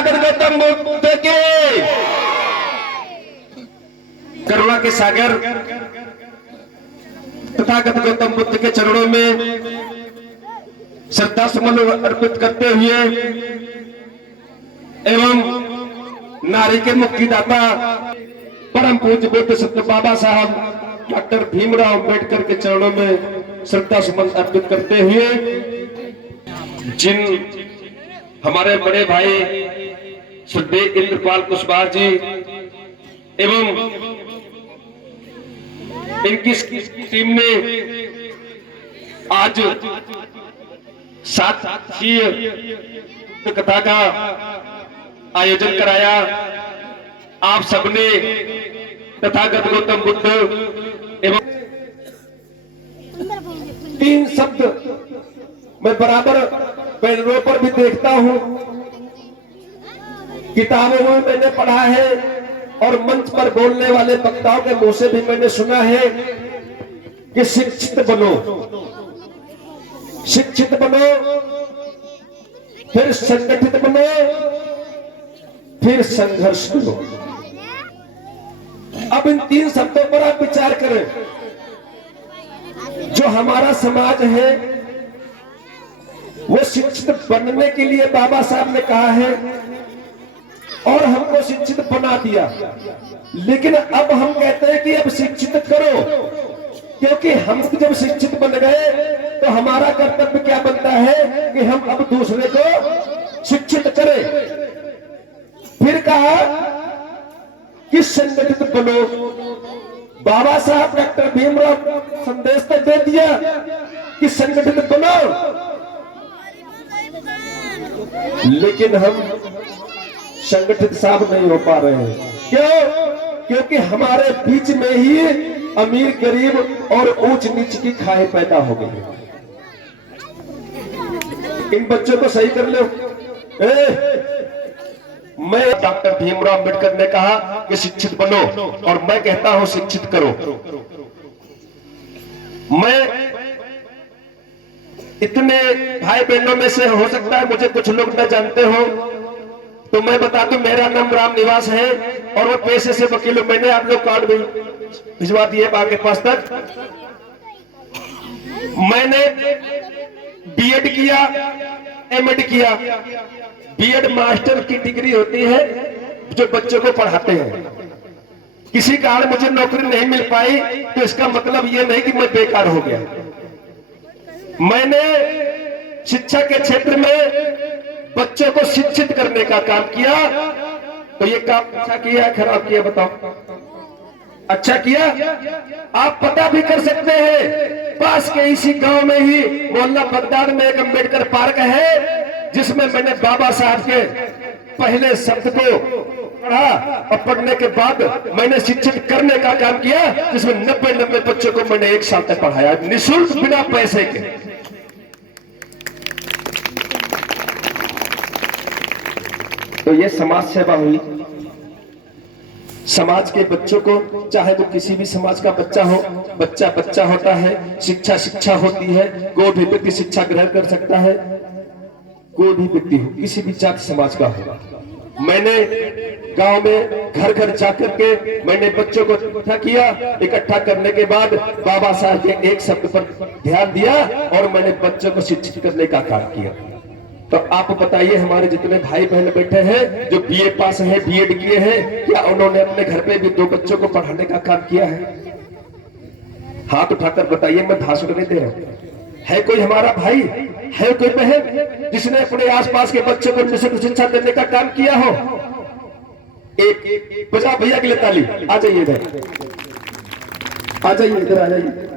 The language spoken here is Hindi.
तथागत गौतम बुद्ध के करुणा के सागर तथागत गौतम बुद्ध के चरणों में श्रद्धा सुमन अर्पित करते हुए एवं नारी के मुक्तिदाता परम पूज्य बुद्ध सत्य बाबा साहब डॉक्टर भीमराव अंबेडकर के चरणों में श्रद्धा सुमन अर्पित करते हुए जिन हमारे बड़े भाई श्रद्धेय इंद्रपाल कुशवाहा जी एवं इनकी टीम ने आज सातवीं कथा का आयोजन कराया। आप सबने तथागत गौतम बुद्ध एवं तीन शब्द मैं बराबर बैनरों पर भी देखता हूं, किताबों में मैंने पढ़ा है और मंच पर बोलने वाले वक्ताओं के मुंह से भी मैंने सुना है कि शिक्षित बनो, शिक्षित बनो, फिर संगठित बनो, फिर संघर्ष करो। अब इन तीन शब्दों पर आप विचार करें। जो हमारा समाज है वो शिक्षित बनने के लिए बाबा साहब ने कहा है और हमको शिक्षित बना दिया, लेकिन अब हम कहते हैं कि अब शिक्षित करो, क्योंकि हम जब शिक्षित बन गए तो हमारा कर्तव्य क्या बनता है कि हम अब दूसरे को शिक्षित करें। फिर कहा कि संगठित बनो। बाबा साहब डॉक्टर भीमराव संदेश तो दे दिया कि संगठित बनो, लेकिन हम संगठित साहब नहीं हो पा रहे हैं। क्यों? क्योंकि हमारे बीच में ही अमीर गरीब और ऊंच नीच की खाई पैदा हो गई। इन बच्चों को सही कर लो। मैं डॉक्टर भीमराव अंबेडकर ने कहा कि शिक्षित बनो और मैं कहता हूं शिक्षित करो। मैं इतने भाई बहनों में से हो सकता है मुझे कुछ लोग न जानते हो, तो मैं बता दूं मेरा नाम राम निवास है और वो पेशे से वकील हूं। मैंने आप लोग कार्ड भी भिजवा दिए आपके पास तक। मैंने बीएड किया, एमएड किया। बीएड मास्टर की डिग्री होती है जो बच्चों को पढ़ाते हैं। किसी कारण मुझे नौकरी नहीं मिल पाई तो इसका मतलब यह नहीं कि मैं बेकार हो गया। मैंने शिक्षा के क्षेत्र में बच्चों को शिक्षित करने का काम किया। तो ये काम अच्छा किया है खराब किया बताओ? अच्छा किया। आप पता भी कर सकते हैं, पास के इसी गांव में ही मोहल्ला बगदाद में एक अंबेडकर पार्क है जिसमें मैंने बाबा साहब के पहले शब्द को पढ़ा और पढ़ने के बाद मैंने शिक्षित करने का काम किया, जिसमें 90 बच्चों को मैंने एक साल तक पढ़ाया निःशुल्क बिना पैसे के। तो ये समाज सेवा हुई। समाज के बच्चों को, चाहे वो किसी भी समाज का बच्चा हो, बच्चा बच्चा होता है, शिक्षा शिक्षा होती है। कोई भी व्यक्ति शिक्षा ग्रहण कर सकता है, कोई भी व्यक्ति हो, किसी भी जाति समाज का हो। मैंने गांव में घर घर जाकर के मैंने बच्चों को इकट्ठा किया। इकट्ठा करने के बाद बाबा साहब के एक शब्द पर ध्यान दिया और मैंने बच्चों को शिक्षित करने का काम किया। तो आप बताइए, हमारे जितने भाई बहन बैठे हैं जो बीए पास हैं, बीएड किए हैं, क्या उन्होंने अपने घर पे भी 2 बच्चों को पढ़ाने का काम किया है? हाथ उठाकर बताइए, मैं भाषण नहीं दे रहा हूं। है कोई हमारा भाई, है कोई बहन जिसने अपने आसपास के बच्चों को निःशुल्क शिक्षा देने का काम किया हो? एक बजा भैया के लिए ताली। आ जाइए इधर, आ जाइए इधर, आ जाइए।